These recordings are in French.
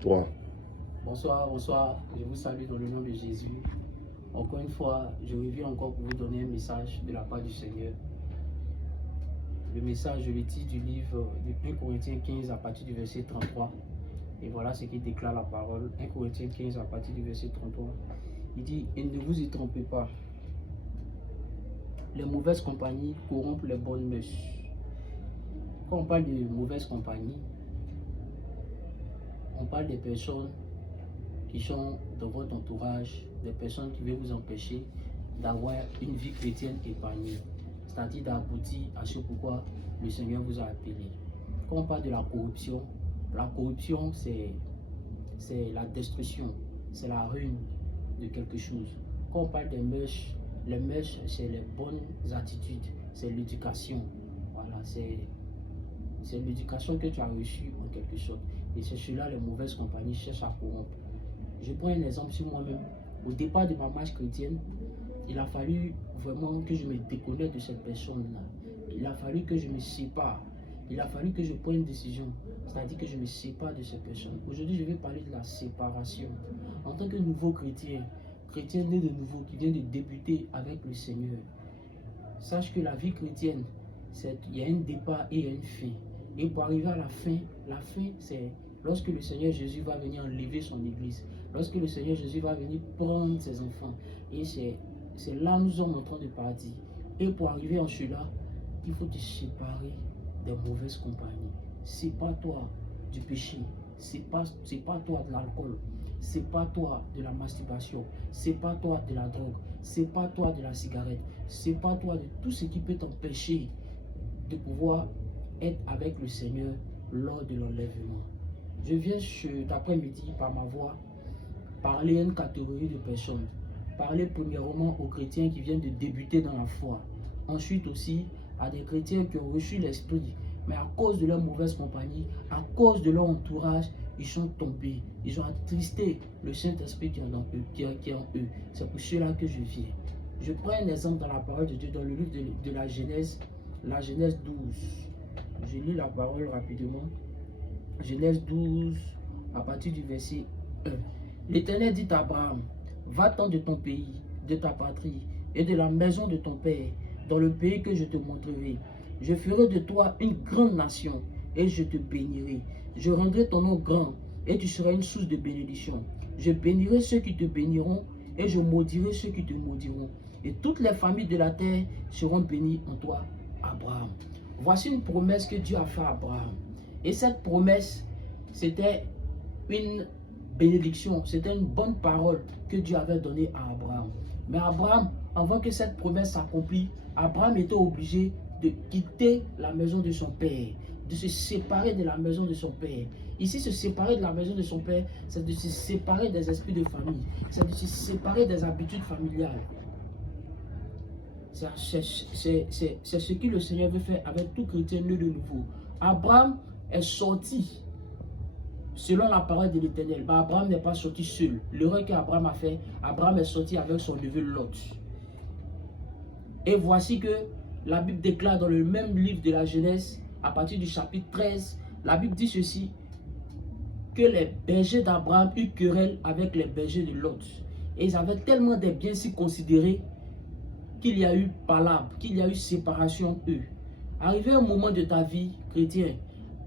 3. Bonsoir, bonsoir. Je vous salue dans le nom de Jésus. Encore une fois, je reviens encore pour vous donner un message de la part du Seigneur. Le message, je le tire du livre de 1 Corinthiens 15 à partir du verset 33. Et voilà ce qui déclare la parole. 1 Corinthiens 15 à partir du verset 33. Il dit, et ne vous y trompez pas. Les mauvaises compagnies corrompent les bonnes mœurs. Quand on parle de mauvaise compagnie, on parle des personnes qui sont dans votre entourage, des personnes qui veulent vous empêcher d'avoir une vie chrétienne épanouie, c'est-à-dire d'aboutir à ce pourquoi le Seigneur vous a appelé. Quand on parle de la corruption c'est la destruction, c'est la ruine de quelque chose. Quand on parle des mœurs, les mœurs c'est les bonnes attitudes, c'est l'éducation. Voilà, c'est l'éducation que tu as reçue en quelque sorte. Et c'est cela les mauvaises compagnies cherchent à corrompre. Je prends un exemple sur moi-même. Au départ de ma marche chrétienne, il a fallu vraiment que je me déconnecte de cette personne-là. Il a fallu que je me sépare. Il a fallu que je prenne une décision. C'est-à-dire que je me sépare de cette personne. Aujourd'hui, je vais parler de la séparation. En tant que nouveau chrétien, chrétien né de nouveau, qui vient de débuter avec le Seigneur, sache que la vie chrétienne, il y a un départ et il y a une fin. Et pour arriver à la fin c'est lorsque le Seigneur Jésus va venir enlever son église, lorsque le Seigneur Jésus va venir prendre ses enfants. Et c'est là nous sommes en train de partir. Et pour arriver en cela, il faut te séparer des mauvaises compagnies. C'est pas toi du péché, c'est pas toi de l'alcool, c'est pas toi de la masturbation, c'est pas toi de la drogue, c'est pas toi de la cigarette, c'est pas toi de tout ce qui peut t'empêcher de pouvoir être avec le Seigneur lors de l'enlèvement. Je viens cet après-midi par ma voix parler à une catégorie de personnes. Parler premièrement aux chrétiens qui viennent de débuter dans la foi. Ensuite aussi à des chrétiens qui ont reçu l'esprit, mais à cause de leur mauvaise compagnie, à cause de leur entourage, ils sont tombés. Ils ont attristé le Saint-Esprit qui est en eux. C'est pour cela que je viens. Je prends un exemple dans la parole de Dieu, dans le livre de la Genèse 12. Je lis la parole rapidement. Genèse 12, à partir du verset 1. L'Éternel dit à Abraham, va-t'en de ton pays, de ta patrie et de la maison de ton père, dans le pays que je te montrerai. Je ferai de toi une grande nation et je te bénirai. Je rendrai ton nom grand et tu seras une source de bénédiction. Je bénirai ceux qui te béniront et je maudirai ceux qui te maudiront. Et toutes les familles de la terre seront bénies en toi, Abraham. Voici une promesse que Dieu a faite à Abraham. Et cette promesse, c'était une bénédiction, c'était une bonne parole que Dieu avait donnée à Abraham. Mais Abraham, avant que cette promesse s'accomplisse, Abraham était obligé de quitter la maison de son père, de se séparer de la maison de son père. Ici, se séparer de la maison de son père, c'est de se séparer des esprits de famille, c'est de se séparer des habitudes familiales. C'est ce que le Seigneur veut faire avec tout chrétien né de nouveau. Abraham est sorti selon la parole de l'Éternel. Mais Abraham n'est pas sorti seul. L'erreur qu'Abraham a fait, Abraham est sorti avec son neveu Lot. Et voici que la Bible déclare dans le même livre de la Genèse, à partir du chapitre 13, la Bible dit ceci, que les bergers d'Abraham eurent querelle avec les bergers de Lot. Et ils avaient tellement des biens si considérés qu'il y a eu palabre, qu'il y a eu séparation entre eux. Arrivé un moment de ta vie, chrétien,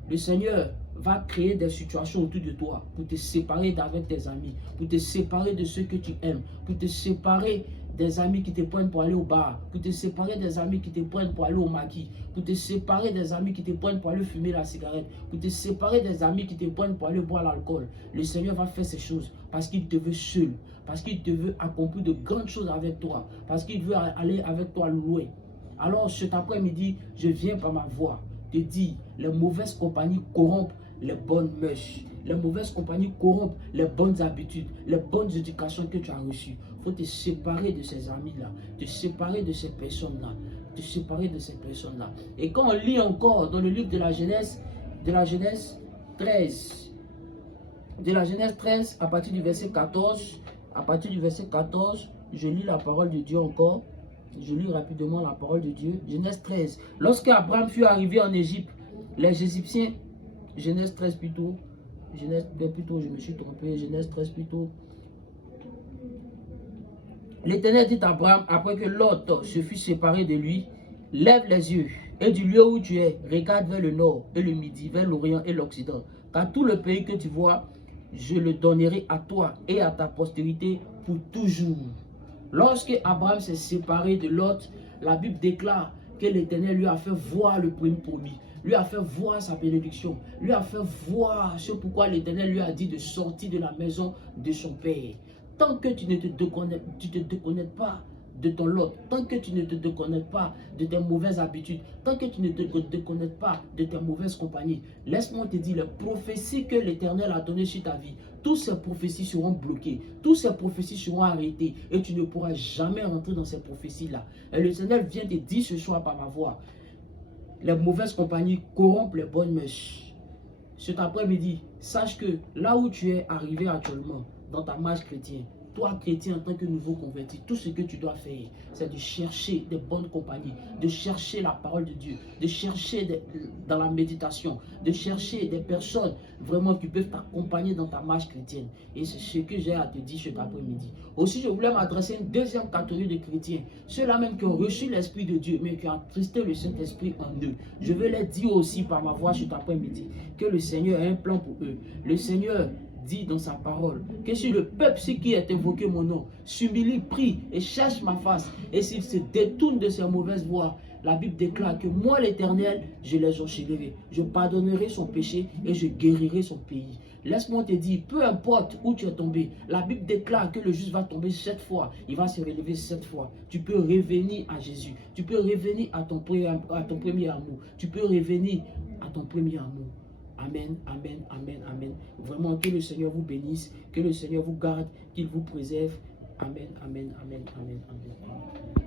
le Seigneur va créer des situations autour de toi pour te séparer d'avec tes amis, pour te séparer de ceux que tu aimes, pour te séparer des amis qui te prennent pour aller au bar, pour te séparer des amis qui te prennent pour aller au maquis, pour te séparer des amis qui te prennent pour aller fumer la cigarette, pour te séparer des amis qui te prennent pour aller boire l'alcool. Le Seigneur va faire ces choses parce qu'il te veut seul, parce qu'il te veut accomplir de grandes choses avec toi, parce qu'il veut aller avec toi loin. Alors cet après-midi, je viens par ma voix te dire, les mauvaises compagnies corrompent les bonnes mœurs. Les mauvaises compagnies corrompent les bonnes habitudes, les bonnes éducations que tu as reçues. Il faut te séparer de ces amis-là, te séparer de ces personnes-là, te séparer de ces personnes-là. Et quand on lit encore dans le livre de la Genèse 13, à partir du verset 14, je lis la parole de Dieu encore. Je lis rapidement la parole de Dieu. Genèse 13. Lorsque Abraham fut arrivé en Égypte, les Égyptiens, Genèse 13 plutôt, Genèse plutôt, je me suis trompé, Genèse 13 plutôt. L'Éternel dit à Abraham, après que Lot se fut séparé de lui, lève les yeux, et du lieu où tu es, regarde vers le nord et le midi, vers l'orient et l'occident. Car tout le pays que tu vois, je le donnerai à toi et à ta postérité pour toujours. Lorsque Abraham s'est séparé de Lot, la Bible déclare que l'Éternel lui a fait voir le premier promis, lui a fait voir sa bénédiction, lui a fait voir ce pourquoi l'Éternel lui a dit de sortir de la maison de son père. Tant que tu ne te déconnectes pas de ton lot, tant que tu ne te déconnectes pas de tes mauvaises habitudes, tant que tu ne te déconnectes pas de tes mauvaises compagnies, laisse-moi te dire, les prophéties que l'Éternel a données sur ta vie, toutes ces prophéties seront bloquées, toutes ces prophéties seront arrêtées et tu ne pourras jamais rentrer dans ces prophéties-là. Et le Seigneur vient te dire ce soir par ma voix, les mauvaises compagnies corrompent les bonnes mœurs. Cet après-midi, sache que là où tu es arrivé actuellement, dans ta marche chrétienne, toi chrétien en tant que nouveau converti, tout ce que tu dois faire, c'est de chercher des bonnes compagnies, de chercher la parole de Dieu, de chercher dans la méditation, de chercher des personnes vraiment qui peuvent t'accompagner dans ta marche chrétienne. Et c'est ce que j'ai à te dire cet après-midi. Aussi, je voulais m'adresser à une deuxième catégorie de chrétiens, ceux-là même qui ont reçu l'Esprit de Dieu, mais qui ont attristé le Saint-Esprit en eux. Je veux les dire aussi par ma voix cet après-midi que le Seigneur a un plan pour eux. Le Seigneur dit dans sa parole que si le peuple qui est invoqué mon nom s'humilie, prie et cherche ma face, et s'il se détourne de ses mauvaises voies, la Bible déclare que moi l'Éternel, je les enchalerai, je pardonnerai son péché et je guérirai son pays. Laisse-moi te dire, peu importe où tu es tombé, la Bible déclare que le juste va tomber 7 fois, il va se relever 7 fois. Tu peux revenir à Jésus, tu peux revenir à ton premier amour, tu peux revenir à ton premier amour. Amen, amen, amen, amen. Vraiment, que le Seigneur vous bénisse, que le Seigneur vous garde, qu'il vous préserve. Amen, amen, amen, amen, amen.